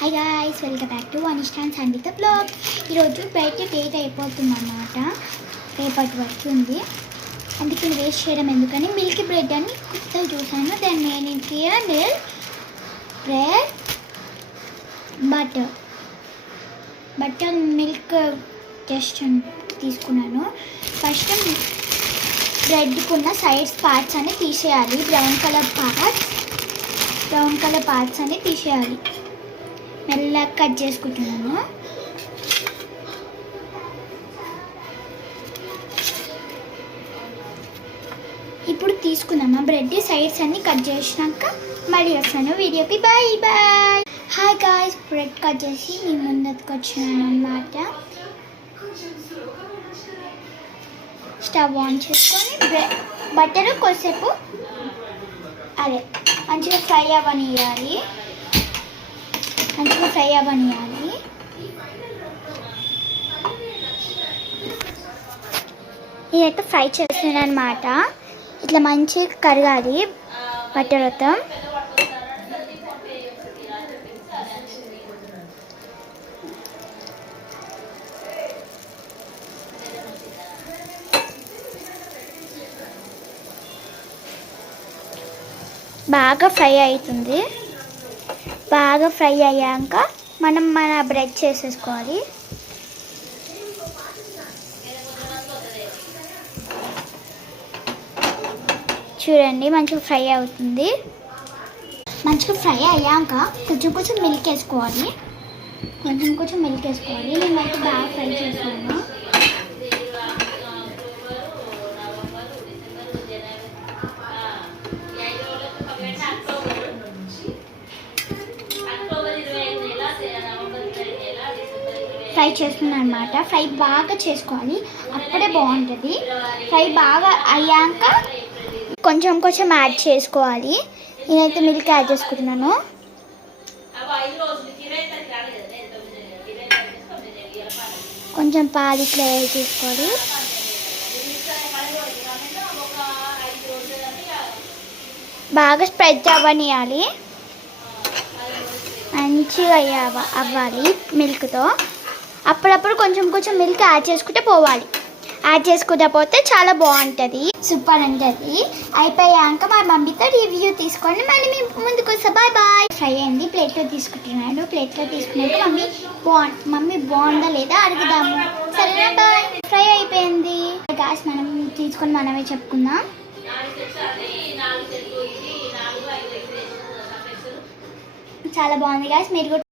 Hi guys, welcome back to Anishta and Sangeetha blog. ఈరోజు బయట date అయిపోతుంది అన్నమాట, రేపటి వరకు ఉంది. అందుకే వేస్ట్ చేయడం ఎందుకని మిల్క్ బ్రెడ్ అని కొత్తగా చూసాను. దాన్ని నేను milk bread butter milk just తీసుకున్నాను. ఫస్ట్ బ్రెడ్కున్న సైడ్స్ పార్ట్స్ అని తీసేయాలి. బ్రౌన్ కలర్ పార్ట్స్ అని తీసేయాలి. మెల్లగా కట్ చేసుకుంటున్నాను. ఇప్పుడు తీసుకుందామా బ్రెడ్ సైడ్స్ అన్ని కట్ చేసినాక మళ్ళీ వస్తాను వీడియోకి. Bye bye. Hi guys, bread cut చేసి మీ ముందుకు వచ్చినాను అన్నమాట. స్టవ్ ఆన్ చేసుకొని బటర్ కొద్దిసేపు మంచిగా ఫ్రై అవ్వనియాలి. నేనైతే ఫ్రై చేస్తున్నాను అనమాట. ఇట్లా మంచిగా కరగాలి బటర్ మొత్తం. బాగా ఫ్రై అవుతుంది. బాగా ఫ్రై అయ్యాక మనం మన బ్రెడ్ చేసేసుకోవాలి. చూడండి, మంచిగా ఫ్రై అవుతుంది. మంచిగా ఫ్రై అయ్యాక కొంచెం మిల్క్ వేసుకోవాలి. నేనైతే బాగా ఫ్రై చేస్తాను. ఫ్రై చేస్తున్నాను అనమాట. ఫ్రై బాగా చేసుకోవాలి, అప్పుడే బాగుంటుంది. ఫ్రై బాగా అయ్యాక కొంచెం యాడ్ చేసుకోవాలి. నేనైతే మిల్క్ యాడ్ చేసుకుంటున్నాను. కొంచెం పాలు ఇట్లా యాడ్ చేసుకోవాలి. బాగా స్ప్రెడ్ అవ్వనియాలి. మంచిగా అవ్వాలి మిల్క్తో. అప్పుడప్పుడు కొంచెం మిల్క్ యాడ్ చేసుకుంటే పోతే చాలా బాగుంటుంది, సూపర్ ఉంటుంది. అయిపోయాక మా మమ్మీతో రివ్యూ తీసుకొని మళ్ళీ మీ ముందుకు వస్తా. Bye bye. ఫ్రై అయింది, ప్లేట్లో తీసుకుంటున్నాను. ప్లేట్లో తీసుకున్నాక మమ్మీ బాగుందా లేదా అడుగుదాము. సరేనా? బాయ్. ఫ్రై అయిపోయింది. గ్యాస్ మనం తీసుకొని మనమే చెప్పుకుందాం. చాలా బాగుంది గ్యాస్. మీరు